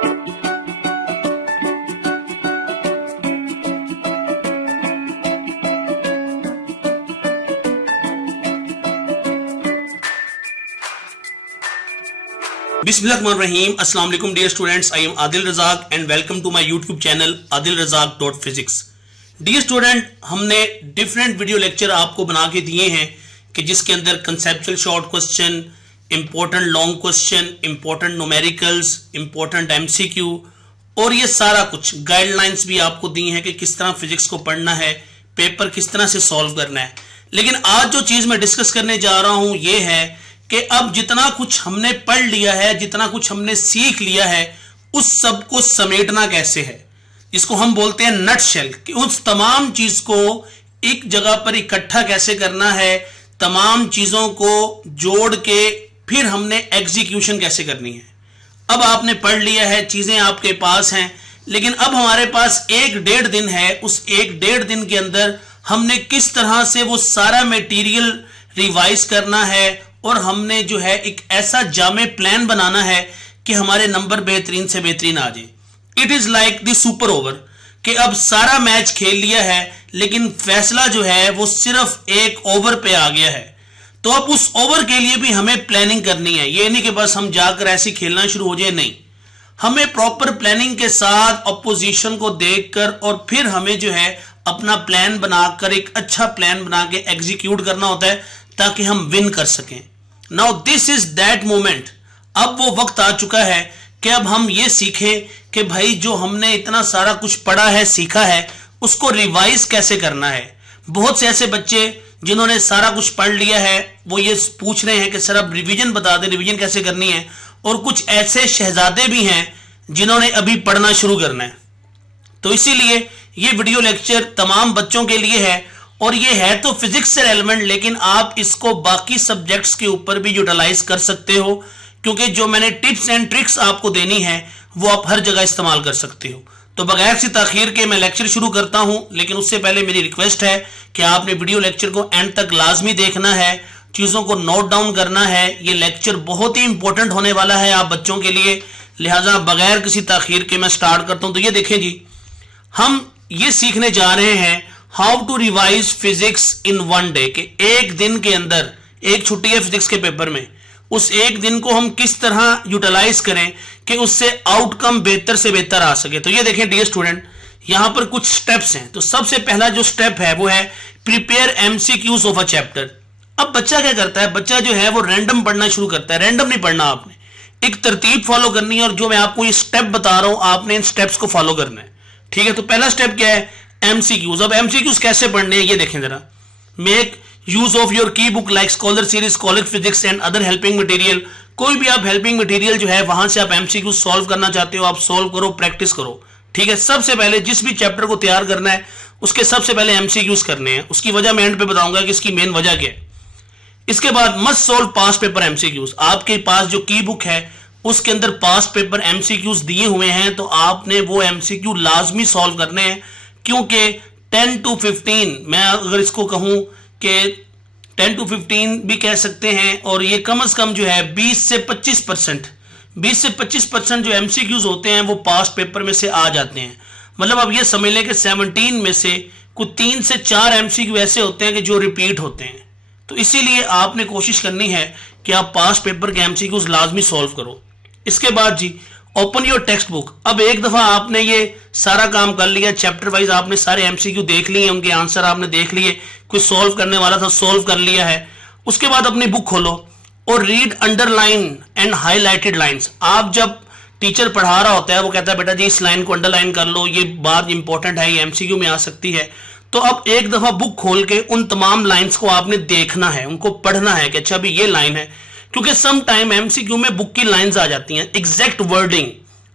Bismillahirrahmanirrahim. Assalamu alaikum dear students. I am Adil Razak and welcome to my YouTube channel adilrazak.physics. Dear student, हमने different video lecture आपको बना के दिए हैं कि जिसके अंदर conceptual short question, important long question, important numericals, important MCQ और ये सारा कुछ गाइडलाइंस भी आपको दी हैं कि किस तरह फिजिक्स को पढ़ना है, पेपर किस तरह से सॉल्व करना है. लेकिन आज जो चीज मैं डिस्कस करने जा रहा हूं ये है कि अब जितना कुछ हमने पढ़ लिया है, जितना कुछ हमने सीख लिया है, उस सब को समेटना कैसे है, जिसको हम बोलते हैं नटशेल, कि उस तमाम चीज को एक जगह पर इकट्ठा कैसे करना है, तमाम चीजों को जोड़ के फिर हमने एग्जीक्यूशन कैसे करनी है. अब आपने पढ़ लिया है, चीजें आपके पास हैं, लेकिन अब हमारे पास 1-1.5 दिन है. उस 1-1.5 दिन के अंदर हमने किस तरह से वो सारा मटेरियल रिवाइज करना है और हमने जो है एक ऐसा जामे प्लान बनाना है कि हमारे नंबर बेहतरीन से बेहतरीन आ जाए. It is like the super over कि अब सारा मैच खेल लिया है लेकिन फैसला जो है वो सिर्फ एक ओवर पे आ गया है. तो अब उस ओवर के लिए भी हमें प्लानिंग करनी है. ये नहीं कि बस हम जाकर ऐसे खेलना शुरू हो जाए, नहीं, हमें प्रॉपर प्लानिंग के साथ अपोजिशन को देखकर और फिर हमें जो है अपना प्लान बनाकर एक अच्छा प्लान बना के एग्जीक्यूट करना होता है ताकि हम विन कर सकें. Now this is that moment. अब वो वक्त आ चुका है कि अब हम ये सीखें कि भाई जो हमने इतना सारा कुछ पढ़ा है, सीखा है, उसको रिवाइज कैसे करना है. बहुत से ऐसे बच्चे जिन्होंने सारा कुछ पढ़ लिया है वो ये पूछ रहे हैं कि सर अब रिवीजन बता दें, रिवीजन कैसे करनी है. और कुछ ऐसे शहजादे भी हैं जिन्होंने अभी पढ़ना शुरू करना है. तो इसीलिए ये वीडियो लेक्चर तमाम बच्चों के लिए है और ये है तो फिजिक्स से रेलेवेंट, लेकिन आप इसको बाकी सब्जेक्ट्स के ऊपर भी यूटिलाइज कर सकते हो, क्योंकि जो मैंने टिप्स एंड ट्रिक्स आपको देनी है वो आप हर जगह इस्तेमाल कर सकते हो. तो बगैर सी ताखीर के मैं लेक्चर शुरू करता हूं, लेकिन उससे पहले मेरी रिक्वेस्ट है कि आपने वीडियो लेक्चर को एंड तक लाजमी देखना है, चीजों को नोट डाउन करना है. ये लेक्चर बहुत ही इंपॉर्टेंट होने वाला है आप बच्चों के लिए, लिहाजा बगैर किसी ताखीर के मैं स्टार्ट करता हूं. तो ये देखें जी, हम ये सीखने जा रहे हैं how to revise physics in 1 day, के एक दिन के अंदर, एक छुट्टी है फिजिक्स के पेपर में, उस एक दिन को हम किस तरह यूटिलाइज करें कि उससे आउटकम बेहतर से बेहतर आ सके. तो ये देखें डियर स्टूडेंट, यहां पर कुछ स्टेप्स हैं. तो सबसे पहला जो स्टेप है वो है prepare MCQs of a chapter. अब बच्चा क्या करता है, बच्चा जो है वो रैंडम पढ़ना शुरू करता है. रैंडम नहीं पढ़ना, आपने एक तरतीब फॉलो करनी है और जो मैं आपको ये स्टेप बता रहा हूं आपने इन स्टेप्स को फॉलो करना है. ठीक है, तो पहला स्टेप क्या है, एमसीक्यूज. अब एमसीक्यूज कैसे पढ़ने हैं ये देखें जरा. मेक यूज ऑफ योर की book like scholar series, college physics and other helping material. कोई भी आप हेल्पिंग मटेरियल जो है वहां से आप एमसीक्यूज सॉल्व करना चाहते हो, आप सॉल्व करो, प्रैक्टिस करो. ठीक है, सबसे पहले जिस भी चैप्टर को तैयार करना है उसके सबसे पहले एमसीक्यूज करने हैं. उसकी वजह मैं एंड पे बताऊंगा कि इसकी मेन वजह क्या है. इसके बाद must solve past paper MCQs. आपके पास जो की बुक है उसके अंदर पास्ट पेपर एमसीक्यूज दिए हुए हैं, तो आपने वो एमसीक्यू लाजमी सॉल्व करने हैं, क्योंकि 10 to 15, मैं अगर इसको कहूं कि 10 to 15 भी कह सकते हैं, और ये कम से कम जो है 20 से 25% जो एमसीक्यूज होते हैं वो पास्ट पेपर में से आ जाते हैं. मतलब अब ये समझ लें कि 17 में से कुछ 3 से 4 एमसीक्यू ऐसे होते हैं कि जो रिपीट होते हैं. तो इसीलिए आपने कोशिश करनी है कि आप पास्ट पेपर के एमसीक्यूज लाजमी सॉल्व करो. इसके बाद जी ओपन योर टेक्स्ट बुक. अब एक दफा आपने ये सारा काम कर लिया, चैप्टर वाइज आपने सारे एमसीक्यू देख लिए, उनके आंसर आपने देख लिए, कोई सॉल्व करने वाला था सॉल्व कर लिया है. उसके बाद अपनी बुक खोलो और read underline and highlighted lines. आप जब टीचर पढ़ा रहा होता है वो कहता है बेटा जी इस लाइन को अंडरलाइन कर लो, ये बात इंपॉर्टेंट है, ये एमसीक्यू में आ सकती है. तो अब एक दफा बुक खोल के उन तमाम लाइंस को आपने देखना है, उनको पढ़ना है कि अच्छा अभी ये लाइन है, क्योंकि सम टाइम एमसीक्यू में बुक की लाइंस आ जाती हैं, एग्जैक्ट वर्डिंग.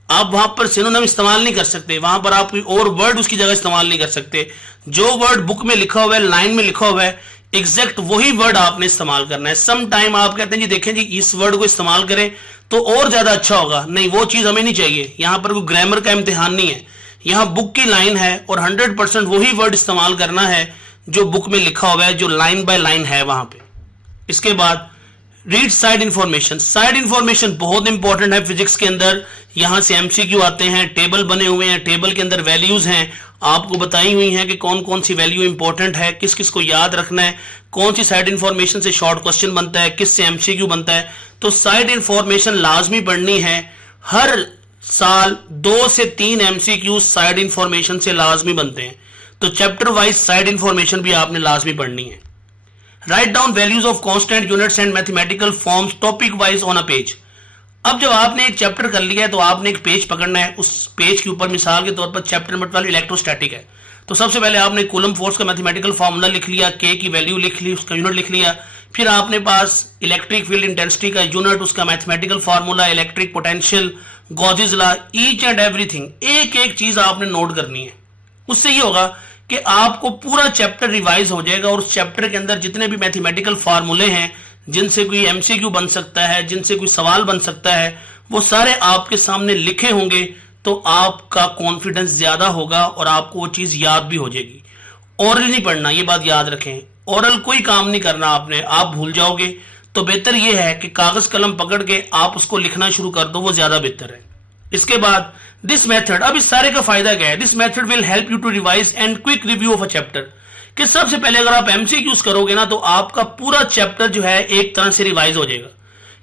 आप वहां पर सिनोनिम इस्तेमाल नहीं कर सकते, वहां पर आप कोई और वर्ड उसकी जगह इस्तेमाल नहीं कर सकते. जो वर्ड बुक में लिखा हुआ है, लाइन में लिखा हुआ है, एग्जैक्ट वही वर्ड आपने इस्तेमाल करना है. सम टाइम आप कहते हैं जी देखें जी इस वर्ड को इस्तेमाल करें तो और ज्यादा अच्छा होगा, नहीं वो चीज हमें नहीं चाहिए. यहां पर कोई ग्रामर का इम्तिहान नहीं है, यहां बुक की लाइन है और 100% वही वर्ड इस्तेमाल करना है जो बुक में लिखा हुआ है, जो लाइन बाय लाइन है वहां पे. इसके बाद read side information. Side information बहुत इंपॉर्टेंट है फिजिक्स के अंदर। यहां से एमसीक्यू आते हैं, टेबल बने हुए हैं, टेबल के अंदर वैल्यूज हैं, आपको बताई हुई हैं कि कौन कौन सी वैल्यू इंपॉर्टेंट है, किस किस को याद रखना है, कौन सी साइड इंफॉर्मेशन से शॉर्ट क्वेश्चन बनता है, किस से एमसीक्यू बनता है। तो साइड इंफॉर्मेशन लाजमी पढ़नी है। हर साल 2 से 3 एमसीक्यू साइड इंफॉर्मेशन से लाजमी बनते हैं। तो चैप्टर वाइज साइड इंफॉर्मेशन भी आपने लाजमी पढ़नी है। Write down values of constant units and mathematical forms topic wise on a page. अब जब आपने एक चैप्टर कर लिया है तो आपने एक पेज पकड़ना है। उस पेज के ऊपर मिसाल के तौर पर चैप्टर नंबर 12 इलेक्ट्रोस्टैटिक है, तो सबसे पहले आपने कूलम फोर्स का मैथमेटिकल फार्मूला लिख लिया, के की वैल्यू लिख ली, उसका यूनिट लिख लिया। फिर आपने पास इलेक्ट्रिक फील्ड इंटेंसिटी का यूनिट, उसका mathematical formula, electric potential, Gauss's law, each and everything, एक एक चीज आपने नोट करनी है। उससे ये होगा कि आपको पूरा चैप्टर रिवाइज हो जाएगा और उस चैप्टर के अंदर जितने भी मैथमेटिकल फार्मूले हैं जिनसे कोई एमसीक्यू बन सकता है, जिनसे कोई सवाल बन सकता है, वो सारे आपके सामने लिखे होंगे। तो आपका कॉन्फिडेंस ज्यादा होगा और आपको वो चीज याद भी हो जाएगी। ओरल नहीं पढ़ना, ये बात याद रखें। ओरल कोई काम नहीं करना आपने, आप भूल जाओगे। तो बेहतर ये है कि कागज कलम पकड़ के आप उसको लिखना शुरू कर दो, वो ज्यादा बेहतर है। इसके बाद दिस मेथड, अब इस सारे का फायदा क्या है? This method will help you to revise and quick review of a chapter. कि सबसे पहले अगर आप एमसीक्यूज करोगे ना तो आपका पूरा चैप्टर जो है एक तरह से रिवाइज हो जाएगा,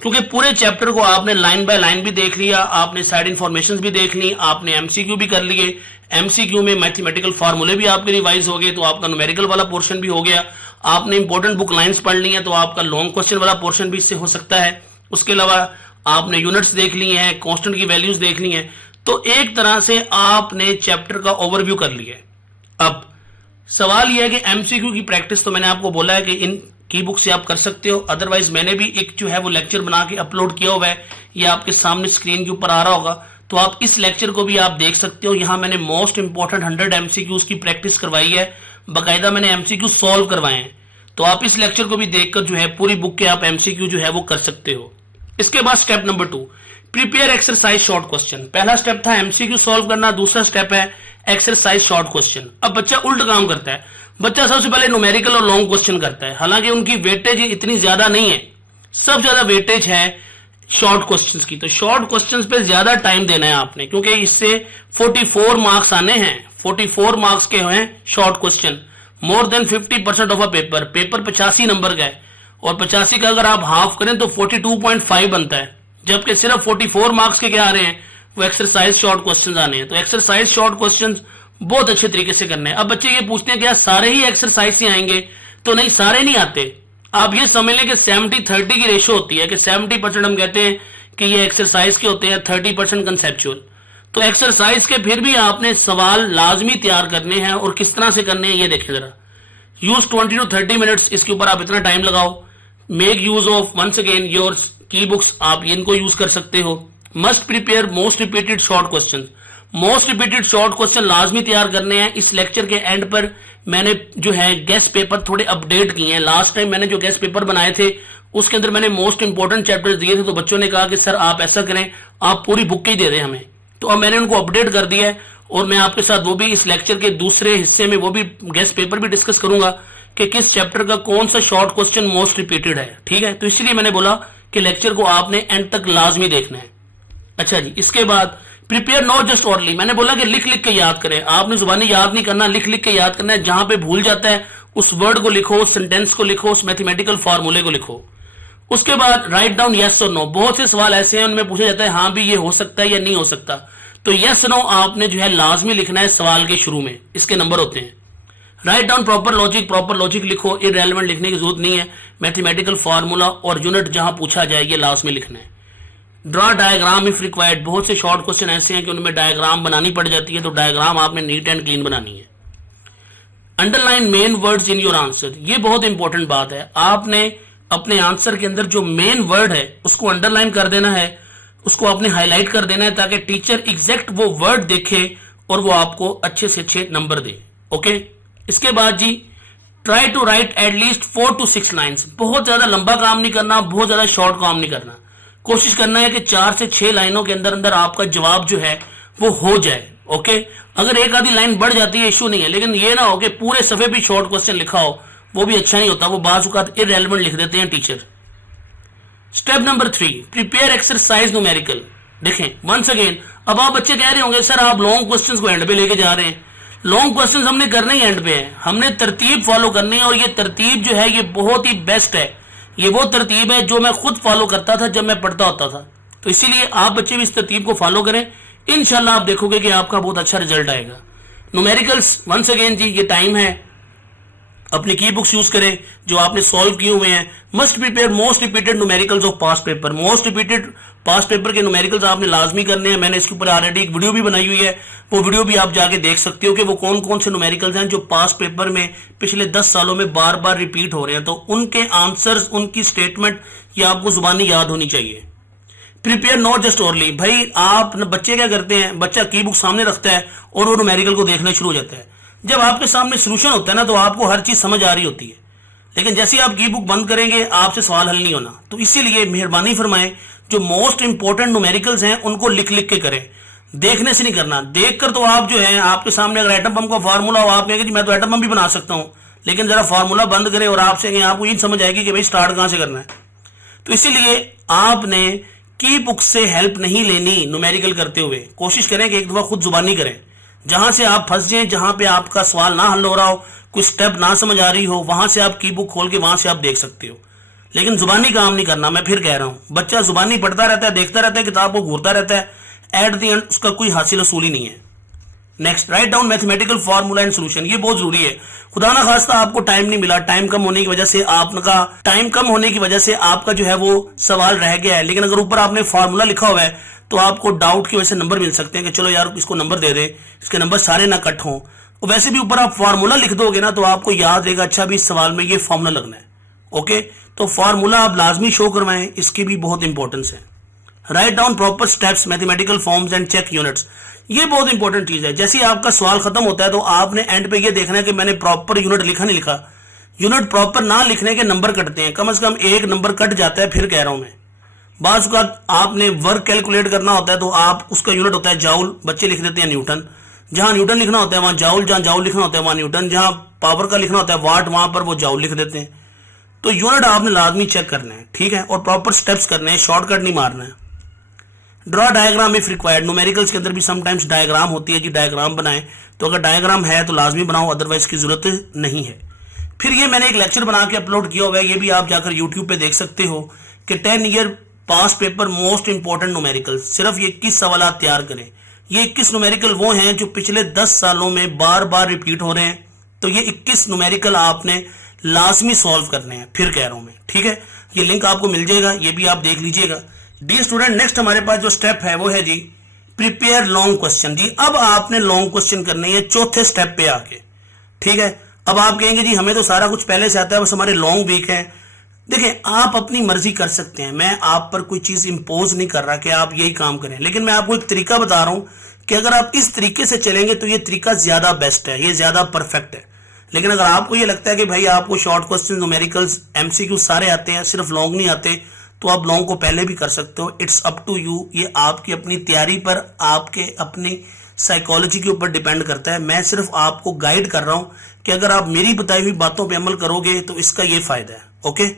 क्योंकि पूरे चैप्टर को आपने लाइन बाय लाइन भी देख लिया, आपने साइड इंफॉर्मेशन भी देख ली, आपने एमसीक्यू भी कर लिए। एमसीक्यू में मैथमेटिकल फार्मूले भी आपके रिवाइज हो गए, तो आपका न्यूमेरिकल वाला पोर्शन भी हो गया। आपने इंपॉर्टेंट बुक लाइन्स पढ़ ली है, तो आपका लॉन्ग क्वेश्चन वाला पोर्शन भी इससे हो सकता है। उसके अलावा आपने यूनिट्स देख ली हैं, कांस्टेंट की वैल्यूज देख ली हैं। तो एक तरह से आपने चैप्टर का ओवरव्यू कर लिया है। अब सवाल यह है कि एमसीक्यू की प्रैक्टिस तो मैंने आपको बोला है कि इन की बुक से आप कर सकते हो। अदरवाइज मैंने भी एक जो है वो लेक्चर बना के अपलोड किया हुआ है, ये आपके सामने स्क्रीन के ऊपर आ रहा होगा, तो आप इस लेक्चर को भी आप देख सकते हो। यहां मैंने मोस्ट इंपॉर्टेंट 100 एमसीक्यूज की प्रैक्टिस करवाई है, बाकायदा मैंने एमसीक्यू सॉल्व करवाए हैं। तो आप इस लेक्चर को भी देखकर जो है पूरी बुक के आप एमसीक्यू जो है वो कर सकते हो। इसके बाद step number 2, prepare exercise short question. पहला स्टेप था एमसीक्यू सॉल्व करना, दूसरा स्टेप है एक्सरसाइज शॉर्ट क्वेश्चन। अब बच्चा उल्टा काम करता है, बच्चा सबसे पहले न्यूमेरिकल और लॉन्ग क्वेश्चन करता है, हालांकि उनकी वेटेज इतनी ज्यादा नहीं है। सबसे ज्यादा वेटेज है शॉर्ट क्वेश्चंस की। तो शॉर्ट क्वेश्चंस पे ज्यादा टाइम देना है आपने, क्योंकि इससे 44 मार्क्स आने हैं। 44 मार्क्स के हैं short question, more than 50% of a paper. Paper 85 number का है और 85 का अगर आप हाफ करें तो 42.5 बनता है, जबकि सिर्फ 44 मार्क्स के क्या आ रहे हैं, वो एक्सरसाइज शॉर्ट क्वेश्चंस आने हैं। तो एक्सरसाइज शॉर्ट क्वेश्चंस बहुत अच्छे तरीके से करने हैं। अब बच्चे ये पूछते हैं क्या सारे ही एक्सरसाइज से आएंगे? तो नहीं, सारे नहीं आते। आप ये समझ लें कि 70-30 की रेशो होती है कि 70% हम कहते हैं कि ये एक्सरसाइज के होते हैं, 30% कंसेप्चुअल। तो एक्सरसाइज के फिर भी आपने सवाल लाजमी तैयार करने हैं, और किस तरह से करने हैं ये देखें जरा। यूज 20 to 30 मिनट्स, इसके ऊपर आप इतना टाइम लगाओ। Make use of once again your key books, आप इनको यूज कर सकते हो। Must prepare most repeated short question. Most repeated short question लाजमी तैयार करने हैं। इस लेक्चर के एंड पर मैंने जो है गेस्ट पेपर थोड़े अपडेट किए हैं। लास्ट टाइम मैंने जो गेस्ट पेपर बनाए थे उसके अंदर मैंने मोस्ट इंपोर्टेंट चैप्टर्स दिए थे, तो बच्चों ने कहा कि सर आप ऐसा करें, आप पूरी बुक ही दे दें हमें। तो अब मैंने उनको अपडेट कर दिया है, और मैं आपके साथ वो भी इस लेक्चर के दूसरे हिस्से में वो भी गेस्ट पेपर भी डिस्कस करूंगा कि किस चैप्टर का कौन सा शॉर्ट क्वेश्चन मोस्ट रिपीटेड है। ठीक है, तो इसलिए मैंने बोला कि लेक्चर को आपने एंड तक लाजमी देखना है। अच्छा जी, इसके बाद प्रिपेयर नॉट जस्ट ऑर्डरली। मैंने बोला कि लिख लिख के याद करें, आपने जुबानी याद नहीं करना, लिख लिख के याद करना है। जहां पे भूल जाता है उस वर्ड को लिखो, उस सेंटेंस को लिखो, उस मैथमेटिकल फार्मूले को लिखो। उसके बाद राइट डाउन यस और नो। बहुत से सवाल ऐसे हैं उनमें पूछा जाता है हाँ भी ये हो सकता है या नहीं हो सकता, तो यस नो आपने जो है लाजमी लिखना है सवाल के शुरू में, इसके नंबर होते हैं। Right down proper logic, proper logic लिखो, इररेलेवेंट लिखने की जरूरत नहीं है। मैथमेटिकल फार्मूला और यूनिट जहां पूछा जाए ये लास्ट में लिखना है। Draw diagram if required. बहुत से शॉर्ट क्वेश्चन ऐसे हैं कि उनमें डायग्राम बनानी पड़ जाती है, तो डायग्राम आपने नीट एंड क्लीन बनानी है। Underline main words in your answer. ये बहुत इंपॉर्टेंट बात है, आपने अपने आंसर के अंदर जो मेन वर्ड है उसको अंडरलाइन कर देना है, उसको आपने हाईलाइट कर देना है, ताकि टीचर एग्जैक्ट वो वर्ड देखे और वो आपको अच्छे से अच्छे नंबर दे। ओके, इसके बाद जी try to write at least 4 to 6 lines. बहुत ज्यादा लंबा काम नहीं करना, बहुत ज्यादा शॉर्ट काम नहीं करना। कोशिश करना है कि 4 से 6 लाइनों के अंदर अंदर आपका जवाब जो है वो हो जाए। ओके, अगर एक आधी लाइन बढ़ जाती है इशू नहीं है, लेकिन ये ना हो कि पूरे सफे भी शॉर्ट क्वेश्चन लिखा हो, वो भी अच्छा नहीं होता। वो बाज़ औक़ात इररेलेवेंट लिख देते हैं teacher. Step number 3, prepare exercise numerical. देखें वंस अगेन, अब आप बच्चे कह रहे होंगे सर आप लॉन्ग क्वेश्चंस को एंड पे लेके जा रहे हैं। लॉन्ग क्वेश्चंस हमने करने ही एंड पे है, हमने तरतीब फॉलो करनी है और ये तरतीब जो है ये बहुत ही बेस्ट है। ये वो तरतीब है जो मैं खुद फॉलो करता था जब मैं पढ़ता होता था, तो इसीलिए आप बच्चे भी इस तरतीब को फॉलो करें। इंशाल्लाह आप देखोगे कि आपका बहुत अच्छा रिजल्ट आएगा। न्यूमेरिकल्स वंस अगेन जी, ये टाइम है, अपनी की बुक्स यूज करें जो आपने सॉल्व किए हुए हैं। Must prepare most repeated numericals of past paper. Most repeated past paper के न्यूमेरिकल्स आपने लाजमी करने हैं। मैंने इसके ऊपर ऑलरेडी एक वीडियो भी बनाई हुई है, वो वीडियो भी आप जाके देख सकते हो कि वो कौन कौन से न्यूमेरिकल्स हैं जो पास्ट पेपर में पिछले 10 सालों में बार बार रिपीट हो रहे हैं। तो उनके आंसर्स, उनकी स्टेटमेंट ये आपको जुबानी याद होनी चाहिए। प्रिपेयर नॉट जस्ट ओरली, भाई आप बच्चे क्या करते हैं, बच्चा की बुक सामने रखता है और वो न्यूमेरिकल को देखना शुरू हो जाता है। जब आपके सामने सोल्यूशन होता है ना तो आपको हर चीज समझ आ रही होती है, लेकिन जैसे ही आप की बुक बंद करेंगे आपसे सवाल हल नहीं होना। तो इसीलिए मेहरबानी फरमाएं जो मोस्ट इंपॉर्टेंट न्यूमेरिकल्स हैं उनको लिख लिख के करें, देखने से नहीं करना। देखकर तो आप जो है आपके सामने अगर एटम बम का फार्मूला हो, आप कहेंगे जी मैं तो एटम बम भी बना सकता हूं, लेकिन जरा फार्मूला बंद करें और आपसे आपको ये समझ आएगी कि भाई स्टार्ट कहां से करना है। तो इसीलिए आपने की बुक से हेल्प नहीं लेनी न्यूमेरिकल करते हुए। कोशिश करें कि एक दफा खुद जुबानी करें, जहां से आप फंस जाएं, जहां पे आपका सवाल ना हल हो रहा हो, कोई स्टेप ना समझ आ रही हो, वहां से आप की बुक खोल के वहां से आप देख सकते हो, लेकिन जुबानी काम नहीं करना। मैं फिर कह रहा हूं, बच्चा जुबानी पढ़ता रहता है, देखता रहता है, किताब को घूरता रहता है, एट द एंड उसका कोई हासिल असूल ही नहीं है। Next, right down mathematical formula and solution. ये बहुत जरूरी है। खुदा ना खास्ता आपको टाइम नहीं मिला, टाइम कम होने की वजह से आपका जो है वो सवाल रह गया है, लेकिन अगर ऊपर आपने फॉर्मूला लिखा हुआ है तो आपको डाउट की वजह से नंबर मिल सकते हैं कि चलो यार इसको नंबर दे दे, इसके नंबर सारे ना कट हों। और वैसे भी ऊपर आप फॉर्मूला लिख दोगे ना तो आपको याद रहेगा अच्छा भी इस सवाल में ये फॉर्मूला लगना है। ओके, तो फॉर्मूला आप लाजमी शो करवाएं, इसकी भी बहुत इंपॉर्टेंस है। Write down proper steps, mathematical forms and check units. ये बहुत इंपॉर्टेंट चीज है। जैसे ही आपका सवाल खत्म होता है तो आपने एंड पे ये देखना है कि मैंने प्रॉपर यूनिट लिखा नहीं लिखा। यूनिट प्रॉपर ना लिखने के नंबर कटते हैं, कम से कम एक नंबर कट जाता है। फिर कह रहा हूं मैं, बाज का आपने वर्क कैलकुलेट करना होता है तो आप उसका यूनिट होता है जाउल, बच्चे लिख देते हैं न्यूटन। जहां न्यूटन लिखना होता है वहां जाउल, जहां जाउल लिखना होता है वहां न्यूटन, जहां पावर का लिखना होता है वाट, वहां पर वो जाउल लिख देते हैं। तो यूनिट आपने लाजमी चेक करना है, ठीक है, और प्रॉपर स्टेप्स करने हैं, शॉर्टकट नहीं मारना है। Draw diagram if required. Numericals के अंदर भी समटाइम्स डायग्राम होती है जी, डायग्राम बनाएं। तो अगर डायग्राम है तो लाजमी बनाओ, अदरवाइज की जरूरत नहीं है। फिर ये मैंने एक लेक्चर बना के अपलोड किया हुआ है, ये भी आप जाकर यूट्यूब पे देख सकते हो कि 10 year past paper most important numericals. सिर्फ ये 21 सवाल तैयार करें। ये 21 न्यूमेरिकल वो हैं जो पिछले 10 सालों में बार बार रिपीट हो रहे हैं। तो ये 21 न्यूमेरिकल आपने लाजमी सॉल्व करने हैं। फिर कह रहा हूं मैं, ठीक है, ये लिंक आपको मिल जाएगा, ये भी आप देख लीजिएगा। डी स्टूडेंट, नेक्स्ट हमारे पास जो स्टेप है वो है जी प्रिपेयर लॉन्ग क्वेश्चन। जी अब आपने लॉन्ग क्वेश्चन करने हैं चौथे स्टेप पे आके, ठीक है। अब आप कहेंगे जी हमें तो सारा कुछ पहले से आता है, बस हमारे लॉन्ग वीक है। देखिए आप अपनी मर्जी कर सकते हैं, मैं आप पर कोई चीज इंपोज नहीं कर रहा कि आप यही काम करें, लेकिन मैं आपको एक तरीका बता रहा हूं कि अगर आप इस तरीके से चलेंगे तो ये तरीका ज्यादा बेस्ट है, ये ज्यादा परफेक्ट है। लेकिन अगर आपको ये लगता है कि भाई आपको शॉर्ट क्वेश्चन, न्यूमेरिकल्स, एमसीक्यू सारे आते हैं, सिर्फ लॉन्ग नहीं आते, तो आप लॉन्ग को पहले भी कर सकते हो। इट्स अप टू यू, ये आपकी अपनी तैयारी पर, आपके अपनी साइकोलॉजी के ऊपर डिपेंड करता है। मैं सिर्फ आपको गाइड कर रहा हूं कि अगर आप मेरी बताई हुई बातों पे अमल करोगे तो इसका ये फायदा है। ओके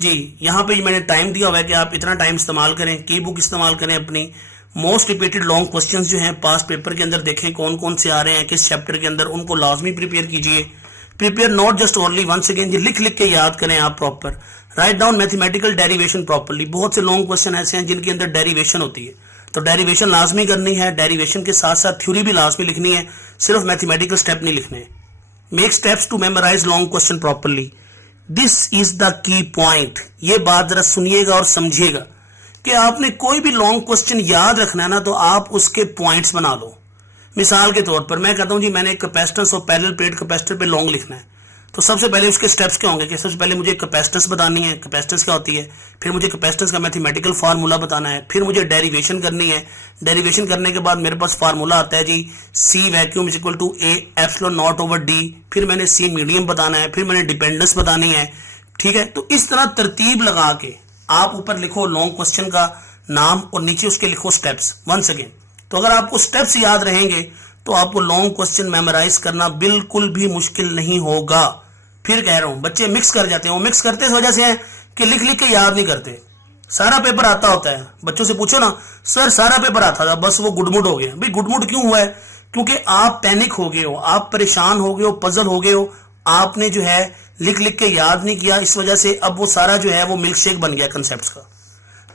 जी, यहां पे मैंने टाइम दिया हुआ है कि आप इतना टाइम इस्तेमाल करें, की बुक इस्तेमाल करें अपनी। मोस्ट रिपीटेड लॉन्ग क्वेश्चंस जो हैं पास्ट पेपर के अंदर देखें कौन कौन से आ रहे हैं किस चैप्टर के अंदर, उनको लाजमी प्रिपेयर कीजिए। Prepare not just only, once again लिख लिख के याद करें आप proper. Write down mathematical derivation properly. बहुत से लॉन्ग क्वेश्चन ऐसे हैं जिनके अंदर डेरिवेशन होती है, तो डेरिवेशन लाजमी करनी है। डेरिवेशन के साथ साथ थ्योरी भी लाजमी लिखनी है, सिर्फ मैथमेटिकल स्टेप नहीं लिखने। Make steps to memorize long question properly. This is the key point. ये बात जरा सुनिएगा और समझिएगा कि आपने कोई भी लॉन्ग क्वेश्चन याद रखना है ना तो आप उसके पॉइंट्स बना लो। मिसाल के तौर पर मैं कहता हूं जी मैंने कैपेसिटेंस और पैरेलल प्लेट कैपेसिटर पे लॉन्ग लिखना है, तो सबसे पहले उसके स्टेप्स क्या होंगे कि सबसे पहले मुझे कैपेसिटेंस बतानी है, कैपेसिटेंस क्या होती है, फिर मुझे कैपेसिटेंस का मैथमेटिकल फार्मूला बताना है, फिर मुझे डेरिवेशन करनी है। डेरिवेशन करने के बाद मेरे पास फार्मूला आता है जी C vacuum is equal to A epsilon naught over D, फिर मैंने सी मीडियम बताना है, फिर मैंने डिपेंडेंस बतानी है, ठीक है। तो इस तरह तरतीब लगा के आप ऊपर लिखो लॉन्ग क्वेश्चन का नाम और नीचे उसके लिखो स्टेप्स वंस अगेन। तो अगर आपको स्टेप्स याद रहेंगे तो आपको लॉन्ग क्वेश्चन मेमोराइज करना बिल्कुल भी मुश्किल नहीं होगा। फिर कह रहा हूं बच्चे मिक्स कर जाते हैं, वो मिक्स करते इस वजह से है कि लिख लिख के याद नहीं करते। सारा पेपर आता होता है, बच्चों से पूछो ना सर सारा पेपर आता था बस वो गुडमुड हो गया। भाई गुडमुड क्यों हुआ है? क्योंकि आप पैनिक हो गए हो, आप परेशान हो गए हो, पजल हो गए हो, आपने जो है लिख लिख के याद नहीं किया, इस वजह से अब वो सारा जो है वो मिल्क शेक बन गया कंसेप्ट का।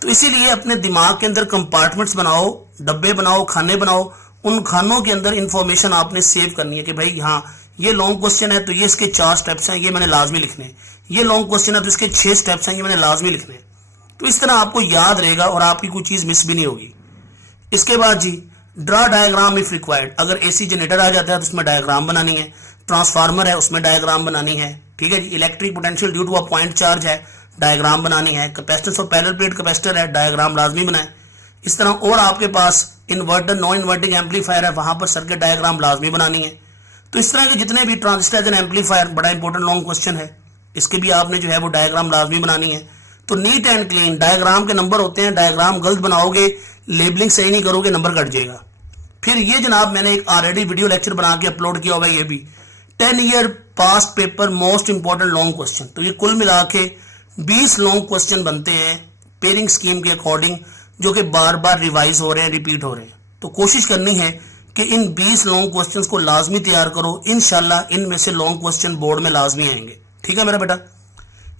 तो इसीलिए अपने दिमाग के अंदर कंपार्टमेंट्स बनाओ, डब्बे बनाओ, खाने बनाओ, उन खानों के अंदर इंफॉर्मेशन आपने सेव करनी है कि भाई हाँ ये लॉन्ग क्वेश्चन है तो ये इसके 4 स्टेप्स हैं, ये मैंने लाजमी लिखने, ये लॉन्ग क्वेश्चन है तो इसके 6 स्टेप्स हैं, ये मैंने लाजमी लिखने। तो इस तरह आपको याद रहेगा और आपकी कोई चीज मिस भी नहीं होगी। इसके बाद जी ड्रा डायग्राम इफ रिक्वायर्ड, अगर एसी जनरेटर आ जाता है तो उसमें डायग्राम बनानी है, ट्रांसफार्मर है उसमें डायग्राम बनानी है, ठीक है जी। Electric potential due to a point charge है, डायग्राम बनानी है। Capacitance of parallel plate capacitor है, डायग्राम लाजमी बनाए। इस तरह और आपके पास इन्वर्टर नॉन इन्वर्टिंग एम्पलीफायर है, वहां पर सर्किट डायग्राम लाजमी बनानी है। तो इस तरह के जितने भी ट्रांजिस्टर एंड एम्पलीफायर, बड़ा इंपॉर्टेंट लॉन्ग क्वेश्चन है, इसके भी आपने जो है वो डायग्राम लाजमी बनानी है। तो नीट एंड क्लीन डायग्राम के नंबर होते हैं, डायग्राम गलत बनाओगे, लेबलिंग सही नहीं करोगे, नंबर कट जाएगा। फिर ये जनाब मैंने एक ऑलरेडी वीडियो लेक्चर बना के अपलोड किया हुआ है, ये भी 10 year past paper most important long question. तो ये कुल मिला के 20 लॉन्ग क्वेश्चन बनते हैं पेयरिंग स्कीम के अकॉर्डिंग, जो कि बार बार रिवाइज हो रहे हैं, रिपीट हो रहे हैं। तो कोशिश करनी है कि इन 20 लॉन्ग क्वेश्चंस को लाजमी तैयार करो, इंशाल्लाह इनमें से लॉन्ग क्वेश्चन बोर्ड में लाजमी आएंगे, ठीक है मेरा बेटा।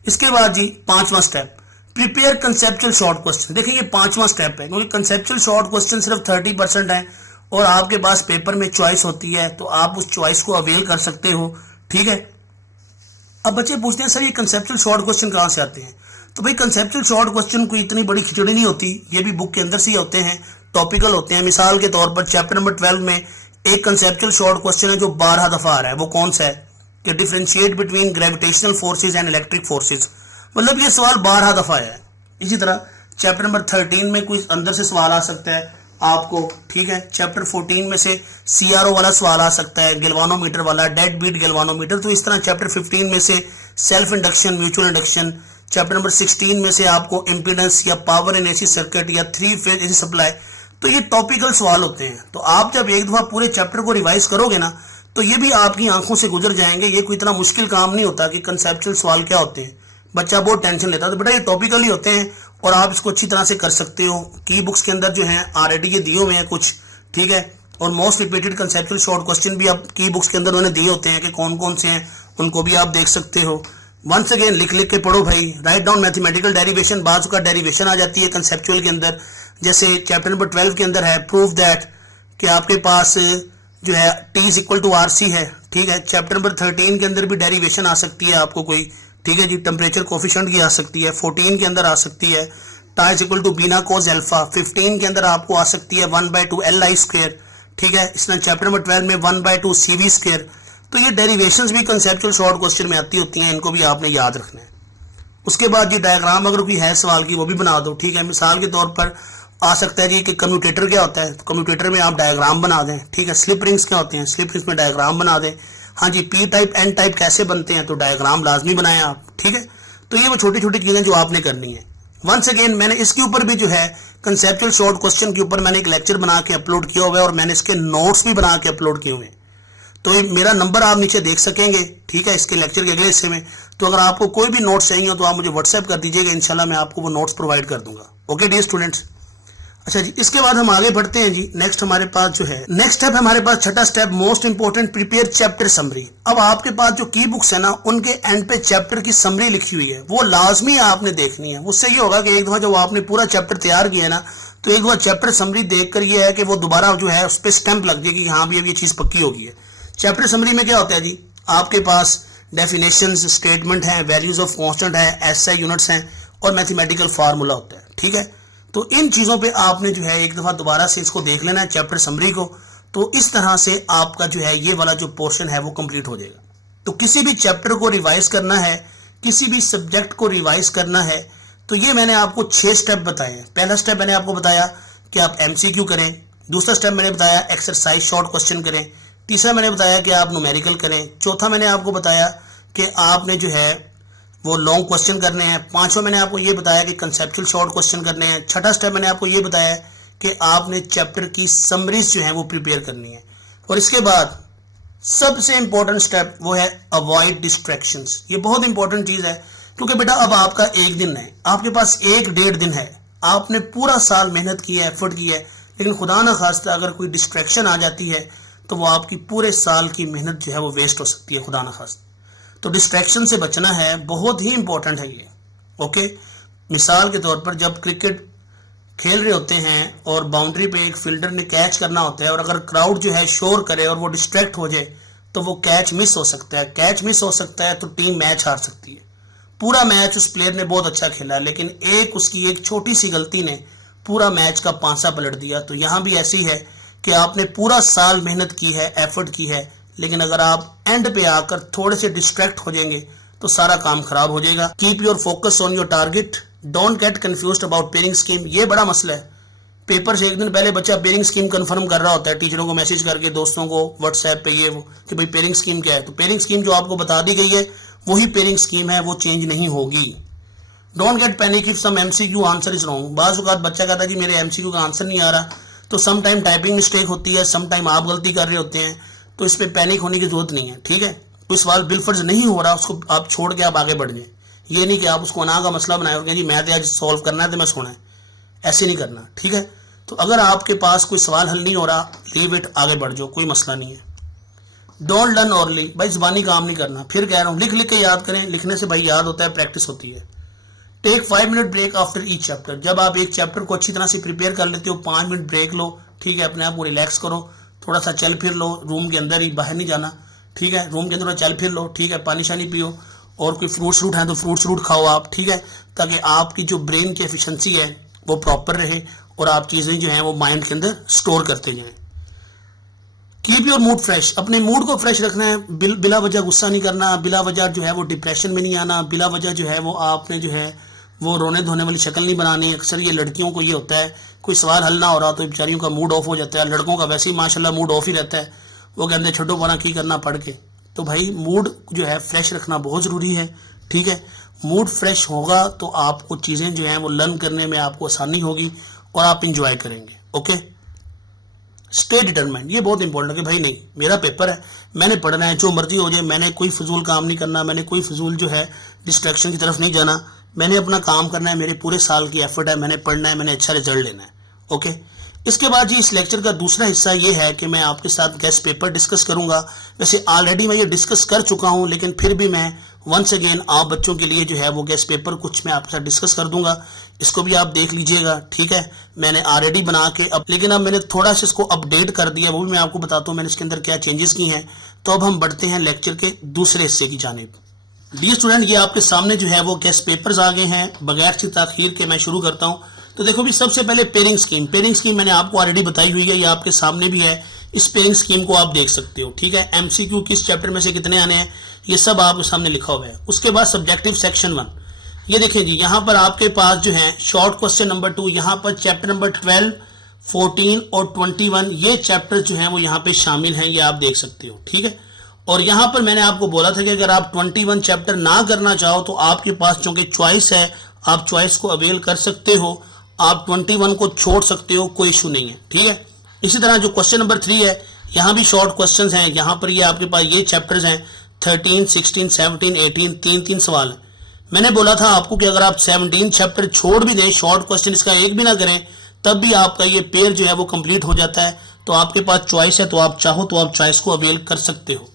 इसके बाद जी 5वां step, prepare conceptual short question. देखिए ये 5वां स्टेप है, क्योंकि कंसेप्चुअल शॉर्ट क्वेश्चन सिर्फ 30% है और आपके पास पेपर में चॉइस होती है, तो आप उस चॉइस को अवेल कर सकते हो, ठीक है। अब बच्चे पूछते हैं सर ये कंसेप्चुअल शॉर्ट क्वेश्चन कहां से आते हैं? तो भाई कंसेप्चुअल शॉर्ट क्वेश्चन कोई इतनी बड़ी खिचड़ी नहीं होती, ये भी बुक के अंदर से ही होते हैं, टॉपिकल होते हैं। मिसाल के तौर पर चैप्टर नंबर 12 में एक कंसेप्चुअल शॉर्ट क्वेश्चन है जो 12 दफा आ रहा है, वो कौन सा है कि differentiate between gravitational forces and electric forces, मतलब ये सवाल 12 दफा आया है। इसी तरह चैप्टर नंबर 13 में कोई अंदर से सवाल आ सकता है आपको, ठीक है। चैप्टर 14 में से सीआरओ वाला सवाल आ सकता है, गैल्वानोमीटर वाला, डेड बीट गैल्वानोमीटर। तो इस तरह चैप्टर 15 में से self induction, mutual induction. Chapter number 16 में से आपको इंपीडेंस या पावर इन एसी सर्किट या 3 फेज एसी सप्लाई। तो ये टॉपिकल सवाल होते हैं। तो आप जब एक दफा पूरे चैप्टर को रिवाइज करोगे ना, तो ये भी आपकी आंखों से गुजर जाएंगे। ये कोई इतना मुश्किल काम नहीं होता कि कंसेप्चुअल सवाल क्या होते हैं, बच्चा बहुत टेंशन लेता है। तो बेटा ये टॉपिकल ही होते हैं और आप इसको अच्छी तरह से कर सकते हो। की बुक्स के अंदर जो है ऑलरेडी ये दिए हुए हैं कुछ, ठीक है। और most repeated conceptual short question भी आप की बुक्स के अंदर उन्होंने दिए होते हैं कि कौन कौन से हैं, उनको भी आप देख सकते हो। वंस अगेन लिख लिख के पढ़ो भाई, राइट डाउन मैथमेटिकल डेरिवेशन। बाजू का डेरिवेशन आ जाती है कंसेप्चुअल के अंदर, जैसे चैप्टर नंबर 12 के अंदर है प्रूव दैट कि आपके पास जो है T is equal to RC है, ठीक है। चैप्टर नंबर 13 के अंदर भी डेरिवेशन आ सकती है आपको कोई, ठीक है जी। टेम्परेचर कोफिशिएंट की आ सकती है, 14 के अंदर आ सकती है टाई इज इक्वल टू बीना कोस अल्फा, 15 के अंदर आपको आ सकती है 1/2 LI स्क्वायर, ठीक है। इसमें चैप्टर नंबर 12 में 1/2 CV स्क्वायर। तो ये डेरिवेशंस भी कंसेप्चुअल शॉर्ट क्वेश्चन में आती होती हैं, इनको भी आपने याद रखना है। उसके बाद ये डायग्राम अगर कोई है सवाल की वो भी बना दो, ठीक है। मिसाल के तौर पर आ सकता है जी कि कम्यूटेटर क्या होता है, तो कम्यूटेटर में आप डायग्राम बना दें, ठीक है। स्लिप रिंग्स क्या होते हैं, स्लिप रिंग्स में डायग्राम बना दें। हाँ जी, P टाइप N टाइप कैसे बनते हैं, तो डायग्राम लाजमी बनाएं आप, ठीक है। तो ये वो छोटी छोटी चीजें जो आपने करनी है। वंस अगेन मैंने इसके ऊपर भी जो है कंसेप्चुअल शॉर्ट क्वेश्चन के ऊपर मैंने एक लेक्चर बना के अपलोड किया हुआ है और मैंने इसके नोट्स भी बना के अपलोड किए हुए हैं। तो मेरा नंबर आप नीचे देख सकेंगे, ठीक है, इसके लेक्चर के अगले हिस्से में। तो अगर आपको कोई भी नोट्स चाहिए हो तो आप मुझे व्हाट्सएप कर दीजिएगा, इंशाल्लाह मैं आपको वो नोट्स प्रोवाइड कर दूंगा। Okay dear students. अच्छा जी, इसके बाद हम आगे बढ़ते हैं जी। नेक्स्ट हमारे पास जो है नेक्स्ट स्टेप हमारे पास छठा step most important, prepare chapter summary. अब आपके पास जो की बुक्स है ना, उनके एंड पे चैप्टर की समरी लिखी हुई है, वो लाजमी आपने देखनी है। उससे ये होगा कि एक दफा जब आपने पूरा चैप्टर तैयार किया है ना, तो एक दफा चैप्टर समरी देखकर ये है कि वो दोबारा जो है उस पर स्टैंप लग जाएगी, हाँ भी अब ये चीज पक्की होगी है। चैप्टर समरी में क्या होता है जी, आपके पास डेफिनेशंस, स्टेटमेंट है, वैल्यूज ऑफ कांस्टेंट है, एसआई यूनिट्स हैं और मैथमेटिकल फार्मूला होता है, ठीक है। तो इन चीजों पे आपने जो है एक दफा दोबारा से इसको देख लेना है चैप्टर समरी को। तो इस तरह से आपका जो है ये वाला जो पोर्शन है वो कंप्लीट हो जाएगा। तो किसी भी चैप्टर को रिवाइज करना है, किसी भी सब्जेक्ट को रिवाइज करना है, तो ये मैंने आपको 6 स्टेप बताए हैं। पहला स्टेप मैंने आपको बताया कि आप MCQ करें, दूसरा स्टेप मैंने बताया एक्सरसाइज शॉर्ट क्वेश्चन करें, तीसरा मैंने बताया कि आप न्यूमेरिकल करें, चौथा मैंने आपको बताया कि आपने जो है वो लॉन्ग क्वेश्चन करने हैं, पांचवा मैंने आपको ये बताया कि कंसेप्चुअल शॉर्ट क्वेश्चन करने हैं, छठा स्टेप मैंने आपको ये बताया कि आपने चैप्टर की समरीज जो है वो प्रिपेयर करनी है। और इसके बाद सबसे इंपॉर्टेंट स्टेप वो है अवॉइड डिस्ट्रैक्शंस। ये बहुत इंपॉर्टेंट चीज है क्योंकि बेटा अब आपका एक दिन है, आपके पास 1-1.5 दिन है, आपने पूरा साल मेहनत की है, एफर्ट की है, लेकिन खुदा ना खास्ता अगर कोई डिस्ट्रैक्शन आ जाती है तो वो आपकी पूरे साल की मेहनत जो है वो वेस्ट हो सकती है, खुदा ना खास्ता। तो डिस्ट्रैक्शन से बचना है, बहुत ही इंपॉर्टेंट है ये। ओके, मिसाल के तौर पर जब क्रिकेट खेल रहे होते हैं और बाउंड्री पे एक फील्डर ने कैच करना होता है और अगर क्राउड जो है शोर करे और वो डिस्ट्रैक्ट हो जाए तो वो कैच मिस हो सकता है। कैच मिस हो सकता है तो टीम मैच हार सकती है। पूरा मैच उस प्लेयर ने बहुत अच्छा खेला, लेकिन उसकी एक छोटी सी गलती ने पूरा मैच का पांसा पलट दिया। तो यहां भी ऐसी है कि आपने पूरा साल मेहनत की है, एफर्ट की है, लेकिन अगर आप एंड पे आकर थोड़े से डिस्ट्रैक्ट हो जाएंगे तो सारा काम खराब हो जाएगा। Keep your focus on your target, don't get confused about pairing scheme. ये बड़ा मसला है। पेपर से एक दिन पहले बच्चा पेयरिंग स्कीम कंफर्म कर रहा होता है, टीचरों को मैसेज करके, दोस्तों को व्हाट्सएप पे ये वो कि भाई पेयरिंग स्कीम क्या है। तो पेयरिंग स्कीम जो आपको बता दी गई है वही पेयरिंग स्कीम है, वो चेंज नहीं होगी। Don't get panic if some MCQ answer is wrong. बाज़ औक़ात बच्चा कहता है कि मेरे एमसीक्यू का आंसर नहीं आ रहा, तो सम टाइम टाइपिंग मिस्टेक होती है, सम टाइम आप गलती कर रहे होते हैं, तो इस पर पैनिक होने की जरूरत नहीं है। ठीक है, कोई सवाल बिलफर्ज नहीं हो रहा उसको आप छोड़ के आप आगे बढ़ जाए। ये नहीं कि आप उसको अना का मसला बनाए और कहें जी मैं तो आज सॉल्व करना है तो मैं सोना है, ऐसे नहीं करना। ठीक है, तो अगर आपके पास कोई सवाल हल नहीं हो रहा, लीव इट, आगे बढ़ जाओ, कोई मसला नहीं है। डोंट लर्न ऑरली, भाई जुबानी काम नहीं करना। फिर कह रहा हूँ लिख लिख के याद करें, लिखने से भाई याद होता है, प्रैक्टिस होती है। Take 5 minute break after each chapter. जब आप एक चैप्टर को अच्छी तरह से प्रिपेयर कर लेते हो, 5 मिनट ब्रेक लो। ठीक है, अपने आप को रिलैक्स करो, थोड़ा सा चल फिर लो, रूम के अंदर ही, बाहर नहीं जाना। ठीक है, रूम के अंदर चल फिर लो। ठीक है, पानी शानी पियो, और कोई फ्रूट फ्रूट है तो फ्रूट फ्रूट खाओ आप। ठीक है, ताकि आपकी जो ब्रेन की एफिशिएंसी है वो प्रॉपर रहे और आप चीज़ें जो हैं वो माइंड के अंदर स्टोर करते जाएं। कीप योर मूड फ्रेश, अपने मूड को फ्रेश रखना है। बिला वजह गुस्सा नहीं करना, बिला वजह जो है वो डिप्रेशन में नहीं आना, बिला वजह जो है वो आपने जो है वो रोने धोने वाली शक्ल नहीं बनानी। अक्सर ये लड़कियों को ये होता है, कोई सवाल हल ना हो रहा तो बेचारियों का मूड ऑफ हो जाता है। लड़कों का वैसे ही माशाल्लाह मूड ऑफ ही रहता है, वो कहते हैं छोटो बना की करना पढ़ के। तो भाई मूड जो है फ्रेश रखना बहुत ज़रूरी है। ठीक है, मूड फ्रेश होगा तो आपको चीज़ें जो हैं वो लर्न करने में आपको आसानी होगी और आप इंजॉय करेंगे। ओके, स्टे डिटरमाइंड, ये बहुत इंपॉर्टेंट है कि भाई नहीं, मेरा पेपर है, मैंने पढ़ना है, जो मर्जी हो जाए, मैंने कोई फजूल काम नहीं करना, मैंने कोई फजूल जो है डिस्ट्रैक्शन की तरफ नहीं जाना, मैंने अपना काम करना है, मेरे पूरे साल की एफर्ट है, मैंने पढ़ना है, मैंने अच्छा रिजल्ट लेना है। ओके, इसके बाद जी इस लेक्चर का दूसरा हिस्सा ये है कि मैं आपके साथ गेस्ट पेपर डिस्कस करूंगा। वैसे ऑलरेडी मैं ये डिस्कस कर चुका हूं, लेकिन फिर भी मैं वंस अगेन आप बच्चों के लिए जो है वो गेस्ट पेपर कुछ मैं आपके साथ डिस्कस कर दूंगा, इसको भी आप देख लीजिएगा। ठीक है, मैंने ऑलरेडी बना के लेकिन अब मैंने थोड़ा सा इसको अपडेट कर दिया, वो भी मैं आपको बताता हूँ मैंने इसके अंदर क्या चेंजेस की हैं। तो अब हम बढ़ते हैं लेक्चर के दूसरे हिस्से की जानिब। डियर स्टूडेंट, ये आपके सामने जो है वो गेस्ट पेपर्स आ गए हैं। बगैर से ताखीर के मैं शुरू करता हूँ। तो देखो भी, सबसे पहले पेयरिंग स्कीम मैंने आपको ऑलरेडी बताई हुई है, ये आपके सामने भी है। इस पेयरिंग स्कीम को आप देख सकते हो। ठीक है, एमसीक्यू किस चैप्टर में से कितने आने हैं ये सब आपके सामने लिखा हुआ है। उसके बाद सब्जेक्टिव सेक्शन 1, ये देखें जी, यहाँ पर आपके पास जो है शॉर्ट क्वेश्चन नंबर 2, यहाँ पर चैप्टर नंबर 12, 14 और 21 ये चैप्टर जो है वो यहाँ पे शामिल हैं, ये आप देख सकते हो। ठीक है, और यहाँ पर मैंने आपको बोला था कि अगर आप 21 चैप्टर ना करना चाहो तो आपके पास चूंकि चॉइस है, आप चॉइस को अवेल कर सकते हो, आप 21 को छोड़ सकते हो, कोई इशू नहीं है। ठीक है, इसी तरह जो क्वेश्चन नंबर 3 है, यहाँ भी शॉर्ट क्वेश्चंस हैं। यहाँ पर ये आपके पास ये चैप्टर्स हैं 13, 16, 17, 18, 3 सवाल है। मैंने बोला था आपको कि अगर आप 17 चैप्टर छोड़ भी दें, शॉर्ट क्वेश्चन इसका एक भी ना करें, तब भी आपका ये पेयर जो है वो कंप्लीट हो जाता है। तो आपके पास चॉइस है, तो आप चाहो तो आप चॉइस को अवेल कर सकते हो।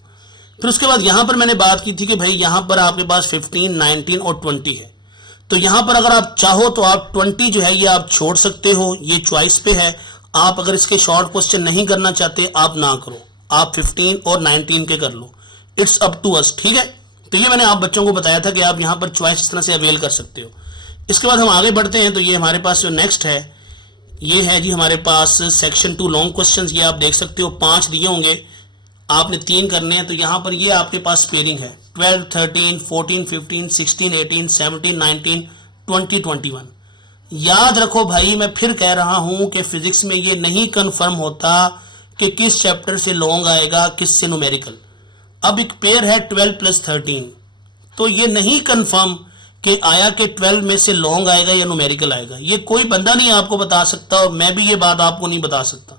फिर उसके बाद यहाँ पर मैंने बात की थी कि भाई यहाँ पर आपके पास 15, 19 और 20 है। तो यहाँ पर अगर आप चाहो तो आप 20 जो है ये आप छोड़ सकते हो, ये चॉइस पे है। आप अगर इसके शॉर्ट क्वेश्चन नहीं करना चाहते आप ना करो, आप 15 और 19 के कर लो, इट्स अप टू अस। ठीक है, तो ये मैंने आप बच्चों को बताया था कि आप यहाँ पर चॉइस इस तरह से अवेल कर सकते हो। इसके बाद हम आगे बढ़ते हैं। तो ये हमारे पास जो नेक्स्ट है ये है जी हमारे पास सेक्शन 2 लॉन्ग क्वेश्चन। ये आप देख सकते हो 5 दिए होंगे, आपने 3 करने हैं। तो यहाँ पर ये आपके पास पेयरिंग है 12, 13, 14, 15, 16, 18, 17, 19, 20, 21। याद रखो भाई, मैं फिर कह रहा हूं कि फिजिक्स में ये नहीं कंफर्म होता कि किस चैप्टर से लॉन्ग आएगा, किस से न्यूमेरिकल। अब एक पेयर है 12 + 13, तो ये नहीं कंफर्म कि आया कि 12 में से लॉन्ग आएगा या न्यूमेरिकल आएगा। ये कोई बंदा नहीं आपको बता सकता और मैं भी ये बात आपको नहीं बता सकता।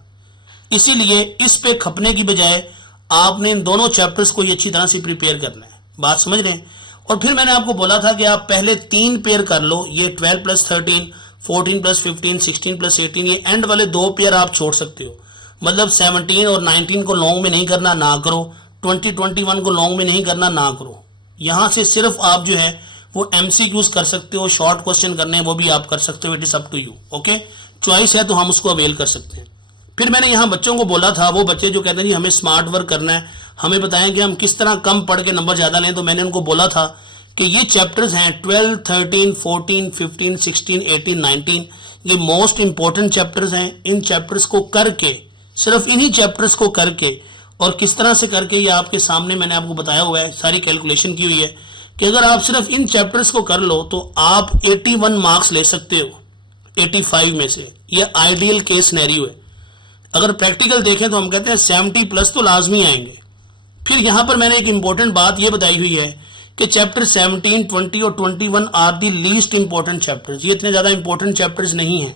इसीलिए इस पे खपने की बजाय आपने इन दोनों चैप्टर्स को ये अच्छी तरह से प्रिपेयर करना है। बात समझ रहे हैं? और फिर मैंने आपको बोला था कि आप पहले 3 पेयर कर लो, ये 12 + 13, 14 + 15, 16 + 18, ये एंड वाले 2 पेयर आप छोड़ सकते हो। मतलब 17 और 19 को लॉन्ग में नहीं करना, ना करो। 20, 21 को लॉन्ग में नहीं करना, ना करो। यहाँ से सिर्फ आप जो है वो MCQs कर सकते हो, शॉर्ट क्वेश्चन करने हैं वो भी आप कर सकते हो। It is up to you. Okay, choice है तो हम उसको अवेल कर सकते हैं। फिर मैंने यहाँ बच्चों को बोला था, वो बच्चे जो कहते हैं जी हमें स्मार्ट वर्क करना है, हमें बताएं कि हम किस तरह कम पढ़ के नंबर ज्यादा लें, तो मैंने उनको बोला था कि ये चैप्टर्स हैं 12, 13, 14, 15, 16, 18, 19, ये मोस्ट इंपॉर्टेंट चैप्टर्स हैं। इन चैप्टर्स को करके, सिर्फ इन्हीं चैप्टर्स को करके और किस तरह से करके, ये आपके सामने मैंने आपको बताया हुआ है, सारी कैलकुलेशन की हुई है कि अगर आप सिर्फ इन चैप्टर्स को कर लो तो आप 81 मार्क्स ले सकते हो 85 में से। ये आइडियल केस सिनेरियो है। अगर प्रैक्टिकल देखें तो हम कहते हैं 70+ तो लाजमी आएंगे। फिर यहां पर मैंने एक इंपॉर्टेंट बात ये बताई हुई है कि चैप्टर 17, 20 और 21 are the least important chapters. ये इतने ज्यादा इंपॉर्टेंट चैप्टर्स नहीं है,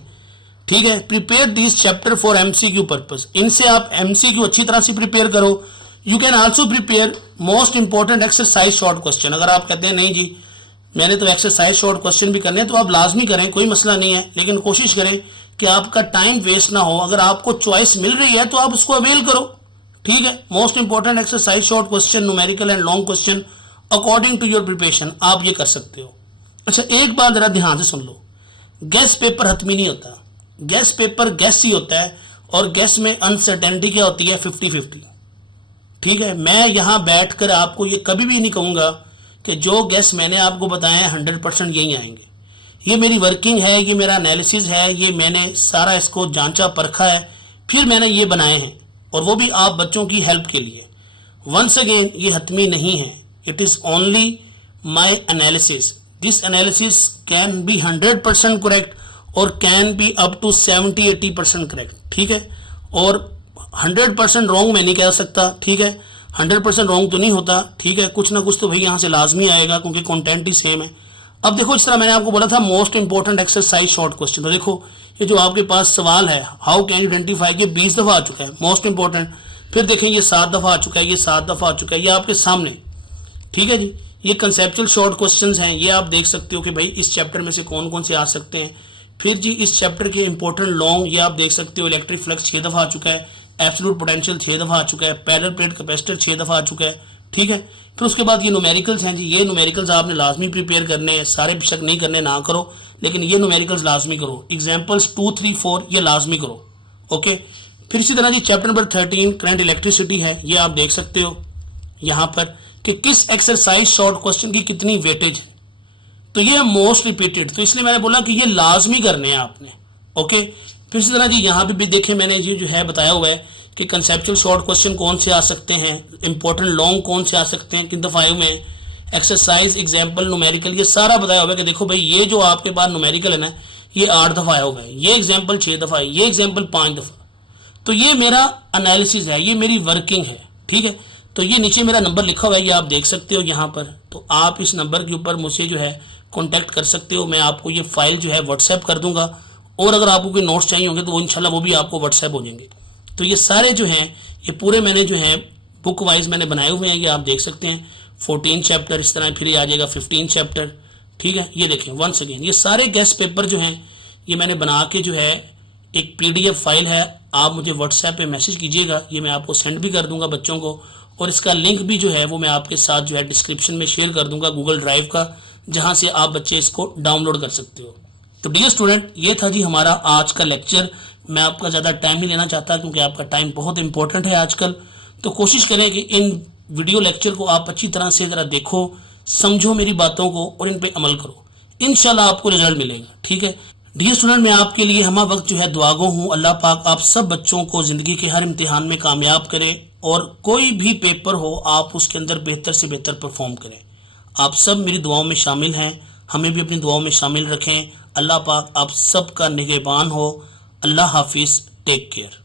ठीक है। Prepare this chapter for MCQ purpose. इनसे आप MCQ अच्छी तरह से प्रिपेयर करो। You can also prepare most important exercise short question. अगर आप कहते हैं नहीं जी मैंने तो एक्सरसाइज शॉर्ट क्वेश्चन भी करने हैं, तो आप लाजमी करें, कोई मसला नहीं है, लेकिन कोशिश करें कि आपका टाइम वेस्ट ना हो। अगर आपको चॉइस मिल रही है तो आप उसको अवेल करो, ठीक है। Most important exercise short question, numerical and long question according to your preparation, आप ये कर सकते हो। अच्छा, एक बात जरा ध्यान से सुन लो, गैस पेपर हतमी नहीं होता। गैस पेपर गैस ही होता है, और गैस में अनसर्टेनिटी क्या होती है? 50-50, ठीक है। मैं यहां बैठकर आपको ये कभी भी नहीं कहूंगा कि जो गैस मैंने आपको बताया है 100% यही आएंगे। ये मेरी वर्किंग है, ये मेरा एनालिसिस है, ये मैंने सारा इसको जांचा परखा है, फिर मैंने ये बनाए हैं, और वो भी आप बच्चों की हेल्प के लिए। वंस अगेन, ये हतमी नहीं है, it is only my analysis. This analysis can be 100% correct और can be up to 70-80% correct, ठीक है। और 100% रॉन्ग मैं नहीं कह सकता, ठीक है। 100% रॉन्ग तो नहीं होता, ठीक है। कुछ ना कुछ तो भाई यहाँ से लाजमी आएगा, क्योंकि कंटेंट ही सेम है। अब देखो, इस तरह मैंने आपको बोला था most important exercise short question. तो देखो, ये जो आपके पास सवाल है, हाउ कैन यू आइडेंटिफाई, ये 20 दफा आ चुका है, मोस्ट इंपॉर्टेंट। फिर देखें, ये 7 दफा आ चुका है, ये 7 दफा आ चुका है, ये आपके सामने, ठीक है जी। ये कंसेप्चुअल शॉर्ट क्वेश्चंस हैं, ये आप देख सकते हो कि भाई इस चैप्टर में से कौन कौन से आ सकते हैं। फिर जी इस चैप्टर के इंपॉर्टेंट लॉन्ग, ये आप देख सकते हो, इलेक्ट्रिक फ्लक्स 6 दफा आ चुका है, एब्सोल्यूट पोटेंशियल 6 दफा आ चुका है, पैरेलल प्लेट कैपेसिटर 6 दफा आ चुका है, ठीक है। फिर उसके बाद ये न्यूमेरिकल्स हैं जी, ये न्यूमेरिकल्स आपने लाजमी प्रिपेयर करने हैं, सारे बेशक नहीं करने ना करो, लेकिन ये न्यूमेरिकल्स लाजमी करो। एग्जाम्पल्स 2, 3, 4 ये लाजमी करो, ओके। फिर इसी तरह जी चैप्टर नंबर 13 करंट इलेक्ट्रिसिटी है, ये आप देख सकते हो यहाँ पर कि किस एक्सरसाइज शॉर्ट क्वेश्चन की कितनी वेटेज है। तो ये मोस्ट रिपीटेड, तो इसलिए मैंने बोला कि ये लाजमी करने हैं आपने, ओके। फिर इसी तरह जी यहाँ पे भी देखें, मैंने ये जो है बताया हुआ है कि कंसेप्चुअल शॉर्ट क्वेश्चन कौन से आ सकते हैं, इंपॉर्टेंट लॉन्ग कौन से आ सकते हैं, किन दफाओं में, एक्सरसाइज, एग्जाम्पल, न्यूमेरिकल, ये सारा बताया हुआ है कि देखो भाई ये जो आपके पास न्यूमेरिकल है ना, ये 8 दफा आया हुआ है, ये एग्जाम्पल 6 दफा है, ये एग्जाम्पल 5 दफा। तो ये मेरा एनालिसिस है, ये मेरी वर्किंग है, ठीक है। तो ये नीचे मेरा नंबर लिखा हुआ है, ये आप देख सकते हो यहाँ पर। तो आप इस नंबर के ऊपर मुझसे जो है कॉन्टैक्ट कर सकते हो, मैं आपको ये फाइल जो है व्हाट्सएप कर दूंगा, और अगर आपको कोई नोट्स चाहिए होंगे तो वो इंशाल्लाह वो भी आपको व्हाट्सएप हो जाएंगे। तो ये सारे जो हैं, ये पूरे मैंने जो है बुक वाइज मैंने बनाए हुए हैं, ये आप देख सकते हैं। 14 चैप्टर इस तरह, फिर ये आ जाएगा 15 चैप्टर, ठीक है। ये देखें वंस अगेन, ये सारे गेस्ट पेपर जो हैं ये मैंने बना के जो है एक PDF फाइल है, आप मुझे व्हाट्सएप पे मैसेज कीजिएगा, ये मैं आपको सेंड भी कर दूंगा बच्चों को, और इसका लिंक भी जो है वो मैं आपके साथ जो है डिस्क्रिप्शन में शेयर कर दूंगा गूगल ड्राइव का, जहां से आप बच्चे इसको डाउनलोड कर सकते हो। तो डियर स्टूडेंट, ये था जी हमारा आज का लेक्चर। मैं आपका ज़्यादा टाइम नहीं लेना चाहता, क्योंकि आपका टाइम बहुत इंपॉर्टेंट है आजकल। तो कोशिश करें कि इन वीडियो लेक्चर को आप अच्छी तरह से ज़रा देखो, समझो मेरी बातों को, और इन पे अमल करो, इंशाल्लाह आपको रिजल्ट मिलेगा, ठीक है। डियर स्टूडेंट, मैं आपके लिए हमा वक्त जो है दुआगो हूँ। अल्लाह पाक आप सब बच्चों को ज़िंदगी के हर इम्तिहान में कामयाब करे, और कोई भी पेपर हो आप उसके अंदर बेहतर से बेहतर परफॉर्म करें। आप सब मेरी दुआओं में शामिल हैं, हमें भी अपनी दुआओं में शामिल रखें। अल्लाह पाक आप सब का निगहबान हो। अल्लाह हाफिज़, टेक केयर।